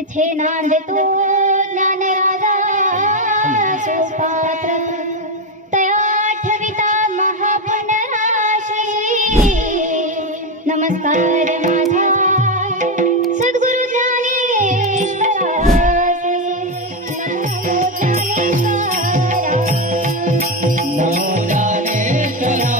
तिथे नांदतो ज्ञानराजा सुपात्र तया ठविता महापुण्यराशी नमस्कार माझा सद्गुरु ज्ञानेश्वरासी नमो ज्ञानेश्वरा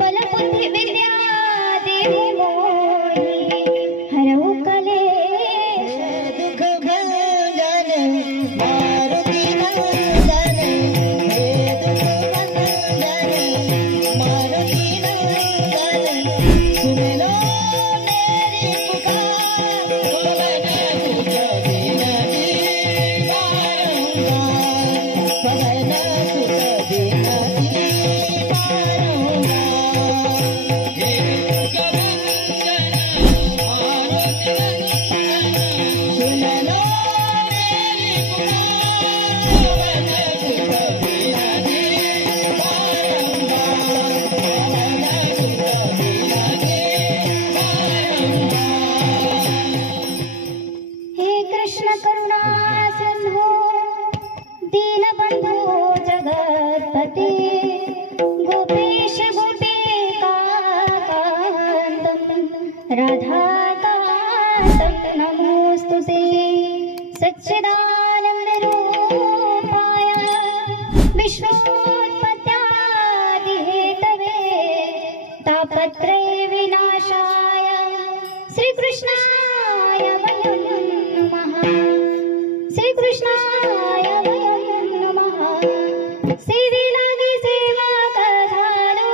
बलबुद्धि विद्या देवी मोहि हरौ कलेश दुख भंजन मारुति नंदन हे दुख भंजन मारुति नंदन सुन लो मेरी पुकार पवन सुत बिनती बारंबार पवन सुत बिनती राधाकान्तं नमोस्तुते सच्चिदानन्दरूपाय विश्वोत्पत्त्यादिहेतवे तापत्रय विनाशाय श्रीकृष्णाय वयं नमः श्रीकृष्णाय वयं नमः सेवे लागे सेवा कधालो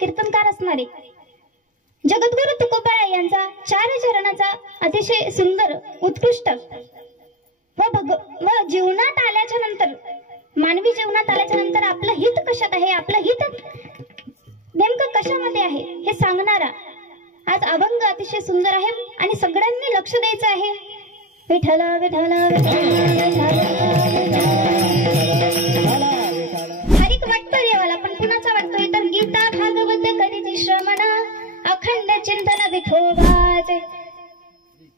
कीर्तनकार असणारे जगद्गुरु तुकोबाराय यांचा 4 चरणाचा अतिशय सुंदर उत्कृष्ट व जीवनात आल्याच्या नंतर, मानवी जीवनात आल्याच्या नंतर आपलं हित कशात आहे, आपलं हित नेमकं कशामध्ये आहे हे सांगणारा आज अभंग अतिशय सुंदर आहे आणि सगळ्यांनी लक्ष द्यायचं आहे. विठ्ठल विठ्ठल हरिक वाटतो देवाला, पण कुणाचा वाटतोय तर गीता भागवत करीती श्रवण अखंड चिंतन विठोबाचे.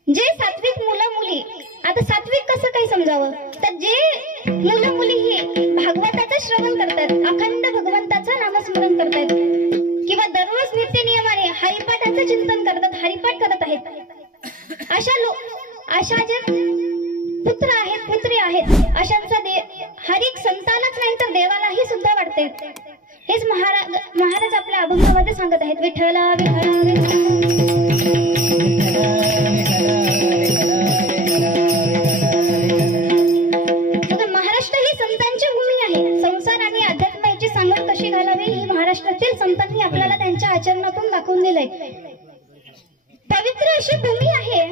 जे सात्विक मुलं मुली, आता सात्विक कसं काही समजावं तर जे मुलं मुली हे भागवताचं श्रवण करतात, अखंड भगवंताचं नामस्मरण करतात किंवा दररोज नित्य नियमाने हरिपाठाचं चिंतन करतात, हरिपाठ करत आहेत, अशा जे पुत्र आहेत पुत्री आहेत अशांचा हरिक संतानच नाही तर देवालाही सुद्धा वाटते. हेच महाराज आपल्या अभंगामध्ये सांगत आहेत. विठ्ठला महाराष्ट्र ही संतांची भूमी आहे. संसार आणि अध्यात्म याची सांगड कशी घालावी ही महाराष्ट्रातील संतांनी आपल्याला त्यांच्या आचरणातून दाखवून दिलंय. पवित्र अशी भूमी आहे.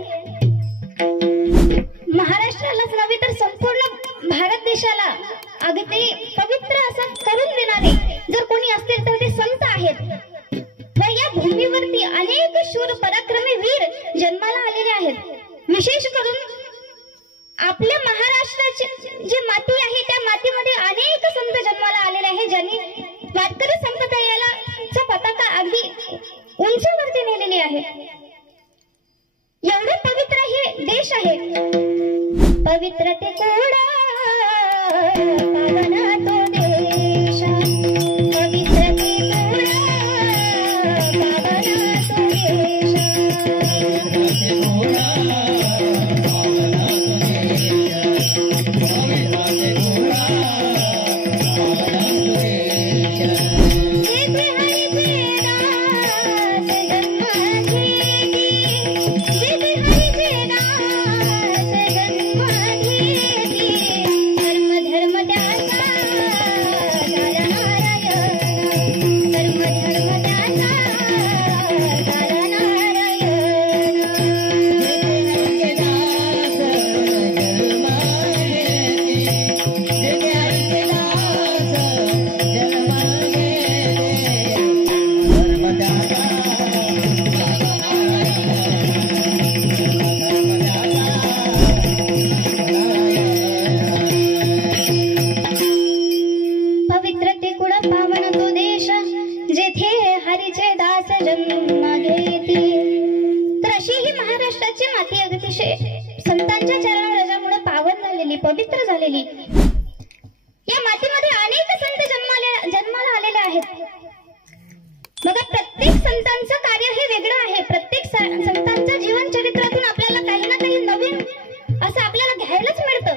महाराष्ट्रालाच नव्हे तर संपूर्ण भारत देशाला अगदी पवित्र असं करून देणारे जर कोणी असतील तर ते संत आहेत. व या भूमीवरती अनेक शूर पराक्रमी वीर जन्माला आलेले आहेत. विशेष करून आपल्या महाराष्ट्राची जी माती आहे त्या मातीमध्ये अनेक संत जन्माला आलेले आहेत, ज्यांनी वारकरी संप्रदायाला पताका अगदी उंचीवरती नेलेली आहे. एवढे पवित्र हे देश आहे. पवित्र ते कोडा पावना तो देश, पवित्र ते कोडा पावना तो देश, संतांच्या चरणारजामुळे पावन झालेली, पवित्र झालेली या मातीमध्ये अनेक संत जन्माला आलेले आहेत. बघा, प्रत्येक संतांचं कार्य हे वेगळं आहे. प्रत्येक संतांच्या जीवन चरित्रातून आपल्याला काही ना काही नवीन असं आपल्याला घ्यायलाच मिळतं.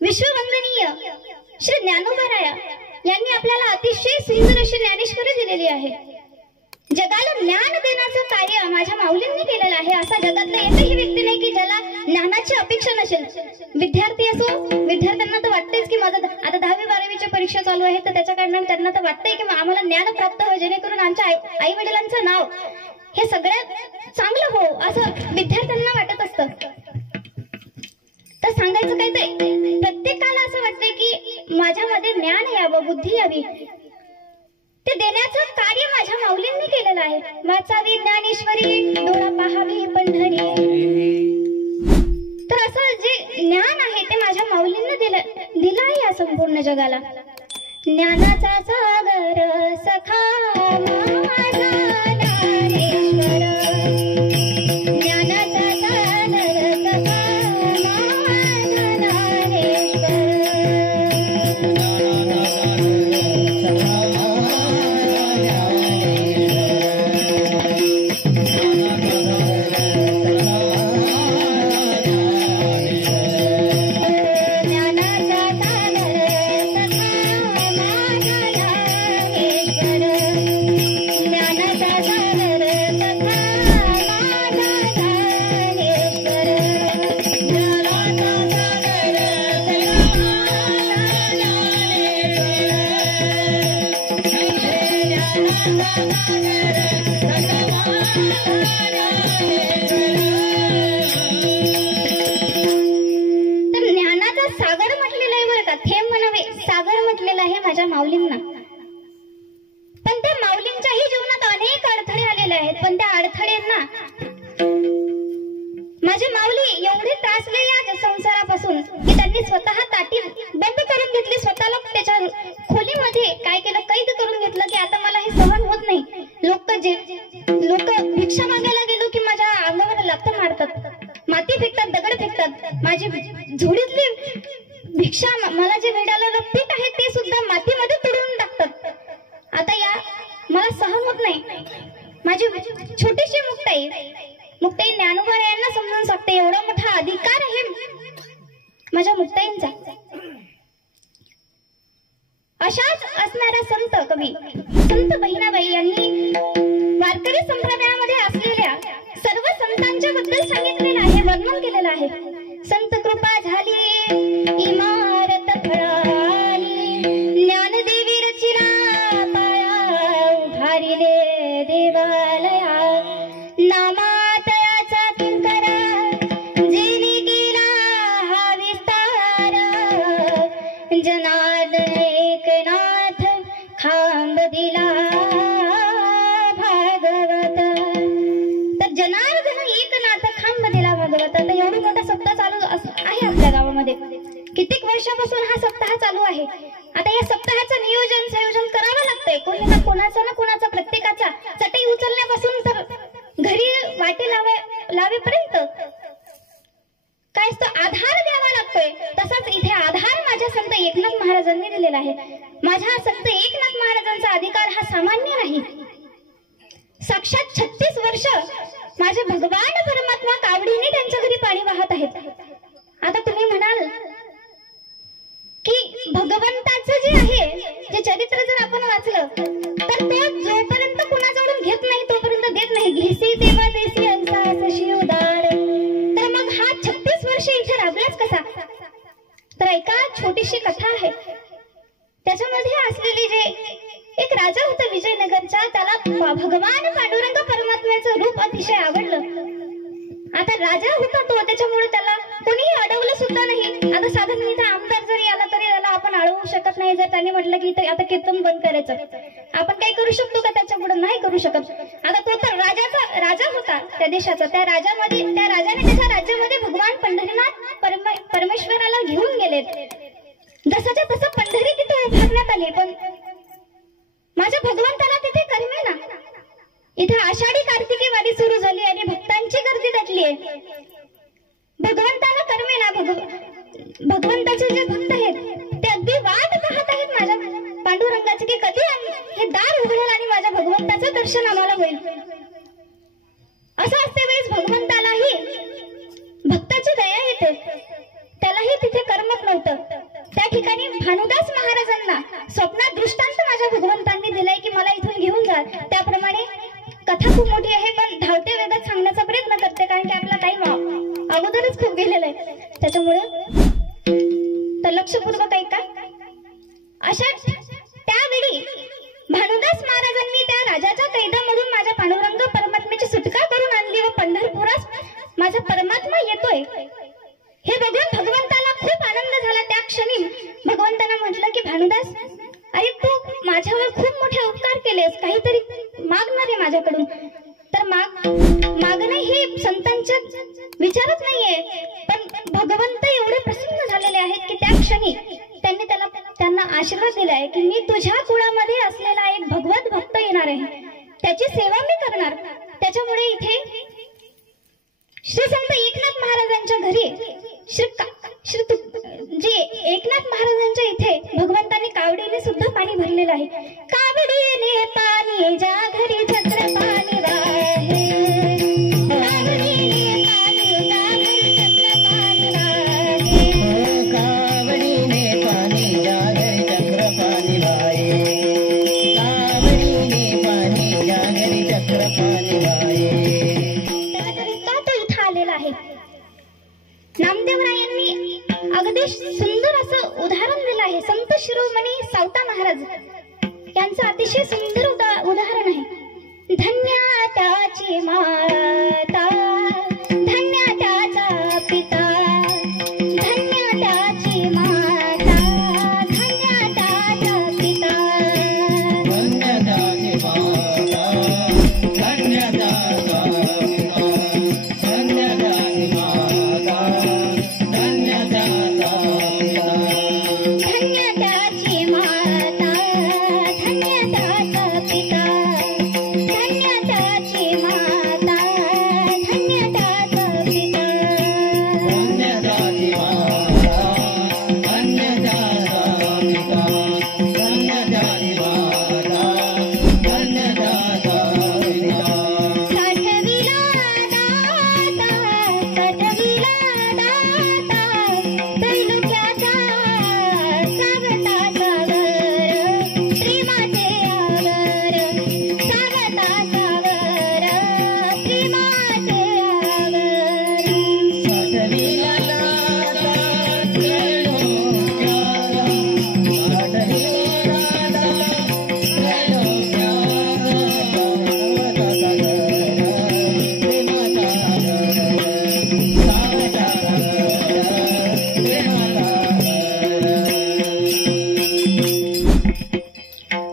विश्ववंदनीय श्री ज्ञानोबाराया यांनी आपल्याला अतिशय सुंदर अशी ज्ञानेश्वरी दिलेली आहे. जगाला ज्ञान देण्याचं कार्य माझ्या माऊलींनी केलेलं आहे. असा जगातला एकही व्यक्ती नाही की ज्याला ज्ञानाची अपेक्षा नसेल. विद्यार्थी असो, विद्यार्थ्यांना तर वाटतेच की माझं आता 10वी 12वीच्या परीक्षा चालू आहे तर त्याच्या कारणाने त्यांना तर वाटतंय की आम्हाला ज्ञान प्राप्त हो, जेणेकरून आमच्या आई वडिलांचं नाव हे सगळ्यात चांगलं हो असं विद्यार्थ्यांना वाटत असतं. तर सांगायचं काय तर प्रत्येकाला असं वाटतंय की माझ्यामध्ये ज्ञान यावं, बुद्धी यावी, ते देण्याचं कार्य माझ्या माऊलींनी केलेलं आहे. वाचावी ज्ञानेश्वरी, डोळा पाहावी पंढरी. तर असं जे ज्ञान आहे ते माझ्या माऊलींनी दिलं आहे या संपूर्ण जगाला. ज्ञानाचा सागर सखा माझा ज्ञानेश्वर, ज्ञानाचा सागर सखा माझा ज्ञानेश्वर. ज्ञानाचा सागर सखा माझा ज्ञानाचा सागर म्हटलेला आहे बरं का, थेंब म्हणावे सागर म्हटलेला आहे माझ्या माऊलींना. पण त्या माऊलींच्याही जीवनात अनेक अडथळे आलेले आहेत. पण त्या अडथळ्यांना माझे माऊली एवढे त्रासले या संसारापासून की त्यांनी स्वतः ताटी बंद करून घेतली, स्वतःला त्याच्या खोलीमध्ये काय केलं, कैद करून घेतलं की आता मला हे सहन होत नाही. लोक भिक्षा मागायला गेलो की माझ्या अंगावर लाथा मारतात, माती फेकतात, दगड फेकतात. माझी झोडीतली भिक्षा मला जे मिळालेलं पीठ आहे ते सुद्धा मातीमध्ये तुडवून टाकतात. आता या मला सहन होत नाही. माझी छोटीशी मुक्ताई ज्ञानोबा यांना समजून सांगते, एवढा मोठा अधिकार आहे माझ्या मुक्ताईंचा. अशाच असणारा संत कवी संत बहिणाबाई यांनी वारकरी संप्रदायामध्ये असलेल्या सर्व संतांच्या बद्दल सांगितलेलं आहे, वर्णन केलेलं आहे. संत कृपा झाली इमारत फळाली, ज्ञानदेवी रचिना पाया उभारिले देवालया, नामातयाचा किंकरा जीवी केला हा विस्तार, जनार्दन एकनाथ खांब दिला भागवत. तर जनार्दन एकनाथ खांब दिला भागवत. तर एवढी मोठा सप्ताह चालू आहे आपल्या गावामध्ये. कित्येक वर्षापासून हा सप्ताह चालू आहे. आता या सप्ताहाचं नियोजन संयोजन करावं लागतंय. कोणी ना कोणाचा प्रत्येकाचा चटई उचलण्यापासून तर घरी वाटे लावेपर्यंत काय असतो, आधार द्यावा लागतोय. तसाच इथे आधार माझ्या संत एकनाथ महाराजांनी दिलेला आहे. माझ्या संत एकनाथ महाराजांचा अधिकार हा सामान्य नाही. साक्षात 36 वर्ष माझे भगवान परमात्मा कावडीने त्यांच्या घरी पाणी वाहत आहेत. आता तुम्ही म्हणाल की भगवंताचं जे आहे, जे चरित्र जर आपण वाचलं तर तो जोपर्यंत कुणाजवळून घेत नाही तोपर्यंत देत नाही. घेसी तेव्हा देसी अंसा अशी उदार. तर मग हा 36 वर्ष इथे राबलाच कसा? तर एका छोटीशी कथा आहे. त्याच्यामध्ये असलेली जे एक राजा होता विजयनगरचा, त्याला भगवान पांडुरंग परमात्म्याचं रूप अतिशय आवडलं. आता राजा होता तो, त्याच्यामुळे त्याला कोणीही अडवलं सुद्धा नाही. आता साधारण इथे आमदार जरी आला तरी त्याला आपण अडवू शकत नाही. जर त्यांनी म्हटलं की आता कीर्तन बंद करायचं, आपण काय करू शकतो का त्याच्या पुढे? नाही करू शकत. आता तो तर राजा होता त्या देशाचा. त्या राजाने त्याच्या राज्यामध्ये भगवान पंढरीनाथ परमेश्वराला घेऊन गेले. जसंच्या तसं पंढरी तिथे उभारण्यात आली. पण माझ्या भगवंताला तिथे करमे ना. इथे आषाढी कार्तिकी वारी सुरू झाली आणि भक्तांची गर्दी दाटली आहे. भगवंताला करमे ना. भगवंताचे जे भक्त आहेत ते अगदी वाट पाहत आहेत माझ्या पांडुरंगाचे की कधी हे दार उघडेल आणि माझ्या भगवंताचं दर्शन आम्हाला होईल. असं असते वेळेस भगवंतालाही भक्ताची दया येते. त्यालाही तिथे करमत नव्हतं. त्या ठिकाणी भानुदास महाराजांना स्वप्नात दृष्टांत माझ्या भगवंतांनी दिलाय की मला इथून घेऊन जा. त्याप्रमाणे कथा खूप मोठी आहे पण धावत्या वेगात सांगण्याचा प्रयत्न करते, कारण की आपला टाइम अगोदरच खूप गेलेला आहे. त्याच्यामुळे तर लक्षपूर्वक ऐका. अशा त्यावेळी भानुदास महाराजांनी त्या राजाच्या कैदामधून माझ्या पांडुरंग परमात्म्याची सुटका करून आणली व पंढरपुरास माझा परमात्मा येतोय हे बघून भगवंताला खूप आनंद झाला. त्या क्षणी भगवंतांना म्हटलं की भानुदास, अरे तू माझ्यावर खूप मोठे उपकार केलेस, काहीतरी मागणार आहे माझ्याकडून. तर मागणे हे संतांच्या विचारच नाहीये. पण भगवंत एवढे प्रसन्न झालेले आहेत की त्या क्षणी त्यांनी त्यांना आशीर्वाद दिलाय की मी तुझ्या कुळामध्ये असलेला एक भगवत भक्त येणार आहे, त्याची सेवा मी करणार. त्याच्यामुळे इथे श्री संत एकनाथ महाराजांच्या घरी जे एकनाथ महाराजांच्या इथे भगवंतांनी कावडीने सुद्धा पाणी भरलेलं आहे. कावडीने पाणी ज्या घरी चक्र पाणी वाहे, कावडीने पाणी ज्या घरी चक्र पाणी वाहे, कावडीने पाणी ज्या घरी चक्र पाणी वाहे, कावडीने पाणी ज्या घरी चक्र पाणी वाहे. त्याकरिता तो इथं आलेला आहे. नामदेवरायांनी अगदी सुंदर असं उदाहरण दिलं आहे. संत शिरोमणी सावता महाराज यांचं यांचं अतिशय सुंदर उदाहरण आहे. धन्य त्याची माता, धन्य त्याचा पिता, धन्य त्याची माता, धन्य त्याचा पिता. धन्य त्याची माता, धन्य त्याचा पिता, धन्य त्याची माता, धन्य त्याचा पिता. धन्य त्याची माता, धन्य त्याचा पिता, धन्य त्याची माता, धन्य त्याचा पिता. धन्य त्याची माता, धन्य त्याचा पिता, धन्य त्याची माता, धन्य त्याचा पिता. साठविला दाता, साठविला दाता, दैलुक्याचा सावता सागर, प्रेमाचे आगर, सावता सागर, प्रेमाचे आगर. साठविला दाता, त्रैलोक्याचा, साठविला दाता, त्रैलोक्याचा, सावता सागर, प्रेमाचा सागर, सावता सागर, प्रेमाचा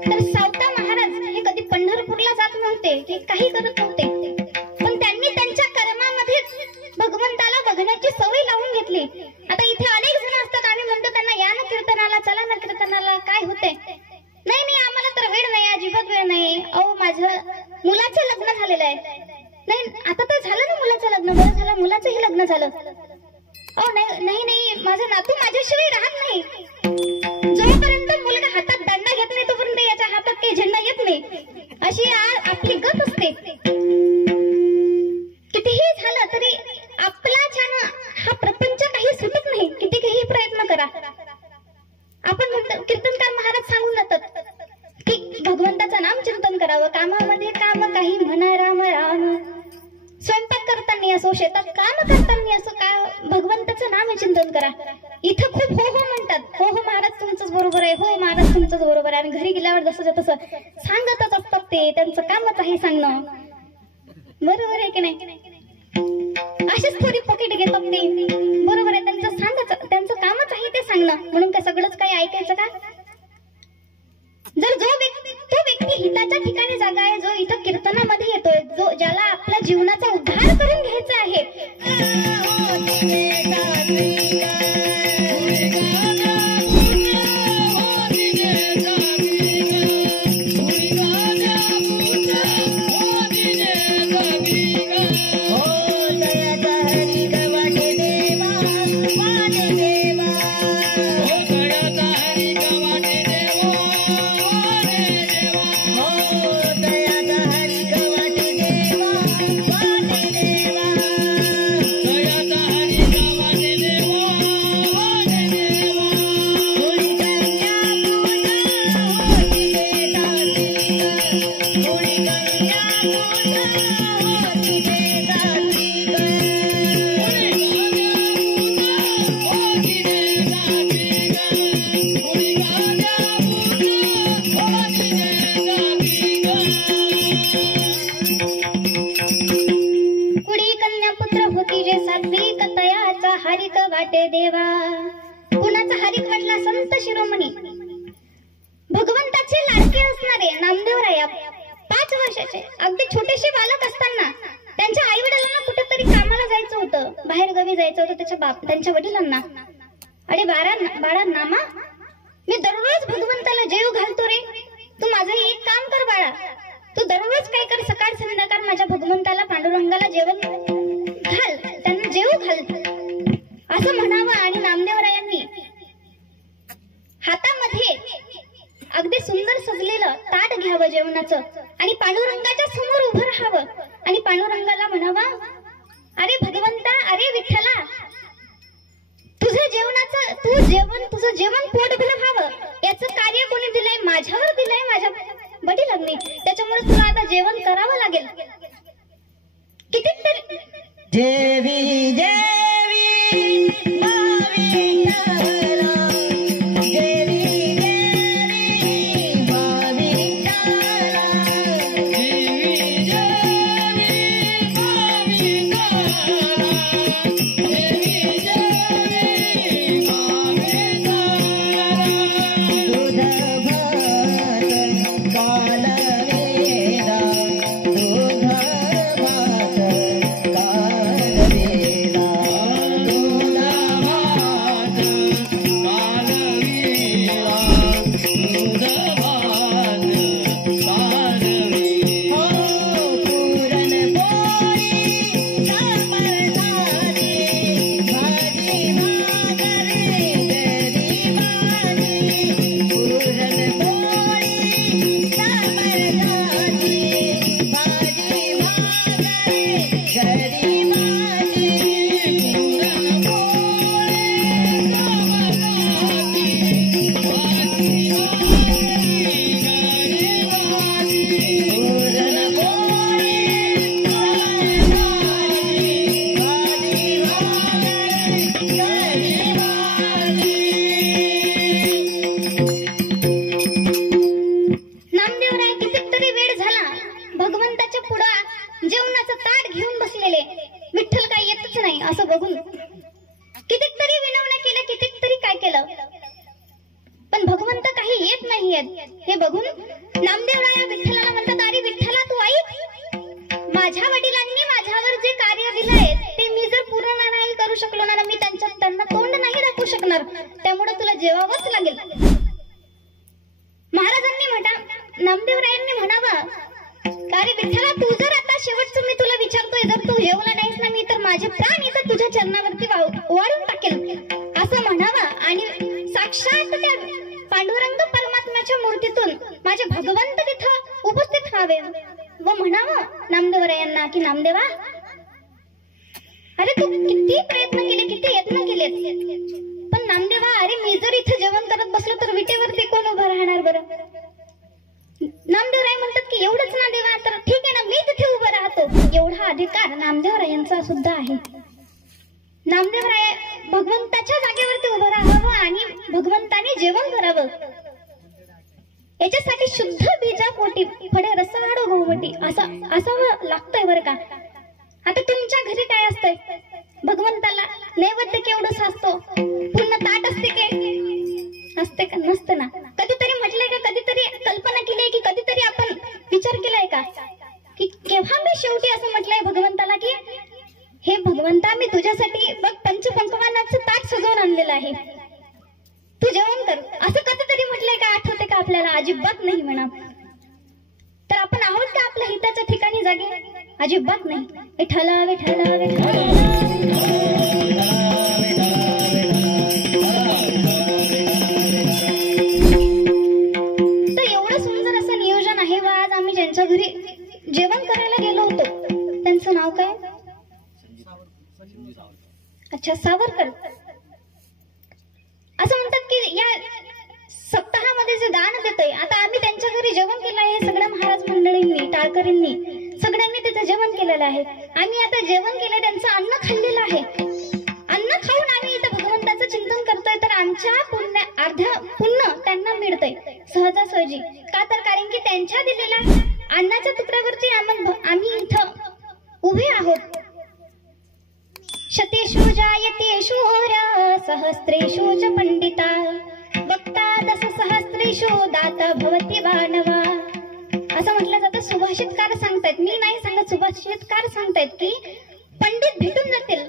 तर सावता महाराज हे कधी पंढरपूरला जात नव्हते, ते काही करत नव्हते, पण त्यांनी त्यांच्या कर्मामध्ये भगवंताला बघण्याची सवय लावून घेतली. आता इथे अनेक जण असतात, आम्ही म्हणतो त्यांना या ना कीर्तनाला, चला ना कीर्तनाला, काय होते? नाही नाही, आम्हाला तर वेळ नाही, अजिबात वेळ नाही. अहो, माझं मुलाचं लग्न झालेलं आहे. नाही, आता तर झालं ना मुलाचं लग्न, बरं झालं मुलाचंही लग्न झालं. अहो नाही नाही नाही, माझा नातू माझ्याशिवाय राहत नाही. जोपर्यंत मुलगा हातात दंडा घेत नाही तोपर्यंत याच्या हातात काही झेंडा येत नाही, अशी आपली गत असते. कितीही झालं तरी आपला छान हा प्रपंच काही सुटत नाही, किती काही प्रयत्न करा. आपण म्हणतो, कीर्तनकार महाराज सांगून जातात की भगवंताचं नाम चिंतन करावं, कामामध्ये काम काही म्हणा राम राम. स्वयंपाक करताना असो, शेतात काम करताना असो, का भगवंताचं नाम चिंतन करा. इथं खूप हो हो म्हणतात, हो हो महाराज तुमचंच बरोबर आहे, हो महाराज तुमचंच बरोबर आहे, आणि घरी गेल्यावर जसं तसं सांगतच असतात. ते त्यांचं कामच आहे सांगणं, बरोबर आहे की नाही? अशीच थोडी पॉकेट घेतात ते, बरोबर आहे, त्यांचं कामच आहे ते सांगणं, म्हणून काय सगळंच काही ऐकायचं का? जर तो व्यक्ती हिताच्या ठिकाणी जागा आहे, जो इथं कीर्तनामध्ये येतोय, जो ज्याला आपल्या जीवनाचा उद्धार करून घ्यायचा आहे, हारिक वाटे देवा. कुणाचा हारिक वाटला? संत शिरोमणी भगवंताचे लाडके असणारे नामदेवराया 5 वर्षाचे अगदी छोटेसे बालक असताना त्यांच्या आई वडिलांना कुठेतरी कामाला जायचं होतं, बाहेर गावी जायचं होतं त्यांच्या वडिलांना. अरे बाळा नामा, मी दररोज भगवंताला जेव घालतो रे, तू माझं एक काम कर बाळा, तू दररोज काय कर, सकाळ संध्याकाळ माझ्या भगवंताला पांडुरंगाला जेवण घाल, त्यांना जेव घाल असं म्हणावं. आणि नामदेवरायांनी हातामध्ये अगदी सुंदर सजलेलं ताट घ्यावं जेवणाचं आणि पांडुरंगाच्या समोर उभं राहावं आणि पांडुरंगाला म्हणावं, अरे भगवंता, अरे विठ्ठला, तुझं जेवण पोटभर व्हावं याचं कार्य कोणी दिलंय? माझ्यावर दिलंय, माझ्या वडिलांनी. त्याच्यामुळे तुला आता जेवण करावं लागेल. कितीतरी देवी देवी भाविकाला, देवी देवी भाविकाला, नामदेवराय कितीतरी वेळ झाला भगवंताच्या पुढं जेवणाचं ताट घेऊन बसलेले, विठ्ठल काही येतच नाही असं बघून कितीतरी विनवण्या केल्या, कितीतरी काय केलं, पण भगवंत काही येत नाहीयेत हे बघून नामदेवराय विठ्ठलाला म्हणतात, अरे विठ्ठला तू ऐक, माझ्या वडिलांनी माझ्यावर जे कार्य दिलंय ते मी जर पूर्ण नाही करू शकलो ना, मी त्यांना तोंड नाही दाखवू शकणार, त्यामुळे तुला जेवावंच लागेल. महाराजांनी नामदेवरायांनी म्हणावं, अरे विठ्ठला तू जर आता शेवटचं मी तुला विचारतोय, जर तू जेवला नाहीस ना मी तर माझे प्राण इथं तुझ्या चरणावरती वाळून टाकेल असं म्हणावं आणि साक्षात त्या पांडुरंग परमात्म्याच्या मूर्तीतून माझे भगवंत तिथं उपस्थित व्हावे व म्हणावं नामदेवरायांना की नामदेवा, अरे तू किती प्रयत्न केले, किती यत्न केलेत, पण नामदेवा अरे मी जर इथं जेवण करत बसलो तर विटेवरती कोण उभं राहणार बरं. नामदेवराय म्हणतात की एवढंच ना देवा, तर ठीक आहे ना मी तिथे उभं राहतो. एवढा अधिकार नामदेवरायांचा सुद्धा आहे. नामदेवराय भगवंताच्या जागेवरती उभं राहावं आणि भगवंताने जेवण करावं, याच्यासाठी शुद्ध बीजा पोटी फळे रसाळो गौवटी असावं लागतंय बरं का. आता तुमच्या घरी काय असतंय, भगवंताला नैवेद्य केवढं असतो, पूर्ण ताट असते का नसतं ना. कधीतरी म्हटलंय का, कधीतरी कल्पना केलीय की, कधीतरी आपण विचार केलाय का की केव्हा मी शेवटी असं म्हटलंय भगवंताला की हे भगवंता मी तुझ्यासाठी बघ पंचपंकवानाचं ताट सजवून आणलेलं आहे, तू जेवण कर, असं कधीतरी म्हटलंय का, आठवते का आपल्याला? अजिबात नाही म्हणा. तर आपण आहोत का आपल्या हिताच्या ठिकाणी जागे? अजिबात नाही. विठ्ठला विठ्ठला विठ्ठला ज्यांच्या घरी जेवण करायला गेलो होतो त्यांचं नाव काय? अच्छा, सावरकर. असं म्हणतात की या सप्ताहामध्ये जे दान देतोय, आता आम्ही त्यांच्या घरी जेवण केलं आहे, सगळ्या महाराज मंडळींनी, टाळकरींनी सगळ्यांनी तिथे जेवण केलेलं आहे. आम्ही आता जेवण केलं, त्यांचं अन्न खाल्लेलं आहे. अन्न खाऊन आम्ही इथं भगवंताचं चिंतन करतोय, तर आमच्या अर्ध्य पुण्य त्यांना मिळतंय सहजासहजी. का तर कारण की त्यांच्या दिलेल्या अन्नाच्या तुकड्यावरती आम्ही इथं उभे आहोत. शतेषु जायते शूर सहस्रेषु च पंडिता वक्ता दश सहस्रेषु दाता भवति मानवा. असं म्हटलं जातं. सुभाषितकार सांगतायत, मी नाही सांगत, सुभाषितकार सांगतायत की पंडित भेटून जातील,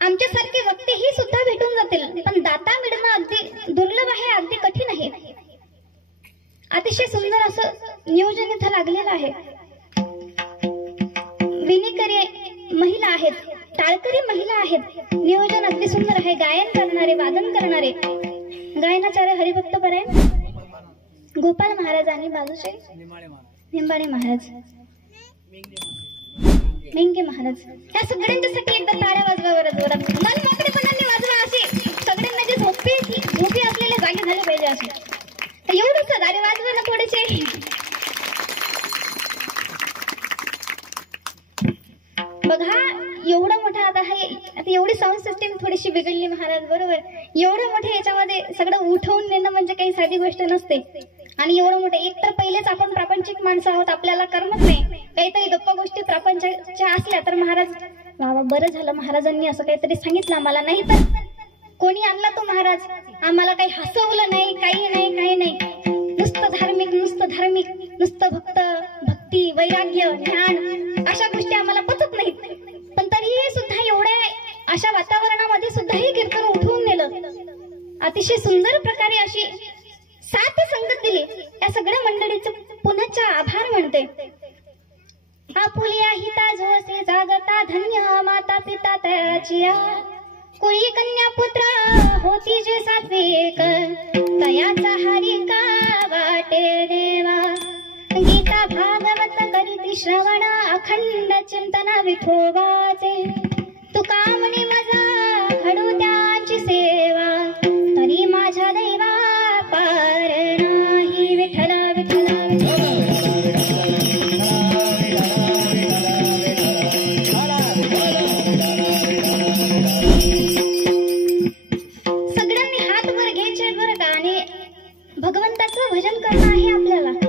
आमच्यासारखे वक्तेही सुद्धा भेटून जातील, पण दाता मिळणं अगदी दुर्लभ आहे, अगदी कठीण आहे. अतिशय सुंदर असं नियोजन इथं लागलेलं आहे. विणीकरी महिला आहेत, टाळकरी महिला आहेत, नियोजन अगदी सुंदर आहे. गायन करणारे, वादन करणारे, गायनाचार्य हरिभक्तपरायण गोपाल महाराज आणि बाजूचे निंबाडे महाराज, मेंगे महाराज, या सगळ्यांच्यासाठी एकदा तारा वाजवा बरं जोरात, मन मोकळेपणाने वाजवा. असे सगळ्यांना जे झोपी असलेले जागे झाले पाहिजे असे. एवढंच अरे वाजवा ना थोडेसे. बघा एवढं मोठं आता एवढी साऊंड सिस्टीम थोडीशी बिघडली महाराज, बरोबर. एवढं मोठे याच्यामध्ये सगळं उठवून नेणं म्हणजे काही साधी गोष्ट नसते. आणि एवढं मोठं, एक तर पहिलेच आपण प्रापंचिक माणसं आहोत, आपल्याला करमत नाही. काहीतरी गप्पा गोष्टी प्रापंचाच्या असल्या तर महाराज बाबा बरं झालं महाराजांनी असं काहीतरी सांगितलं आम्हाला, नाही तर कोणी आणला तो महाराज, आम्हाला काही हसवलं नाही, काही नाही. नुसतं धार्मिक, नुसतं भक्ती, वैराग्य, ज्ञान अशा गोष्टी आम्हाला पचत नाहीत. पण तरीही सुद्धा एवढ्या अशा वातावरणामध्ये सुद्धा हे कीर्तन उठवून नेलं. अतिशय सुंदर प्रकारे अशी साथ संगत दिली. या सगळ्या मंडळीचं पुन्हा आभार म्हणते. आपुलिया हिता जो असे जागता धन्य माता पिता तयाची, कुळी कन्या पुत्र होती जे सात्विक, तयाचा हरिका वाटे देवा. गीता भागवत करीती श्रवण, अखंड चिंतना विठोबाचे. तुका म्हणे माझा घडू त्यांची सेवा, तरी माझ्या दैवा पार नाही. विठ्ठला विठ्ठला सगळ्यांनी हात वर घ्यायचे बरं का. आणि भगवंताचं विठ्ठलाचं भजन करणं आहे आपल्याला.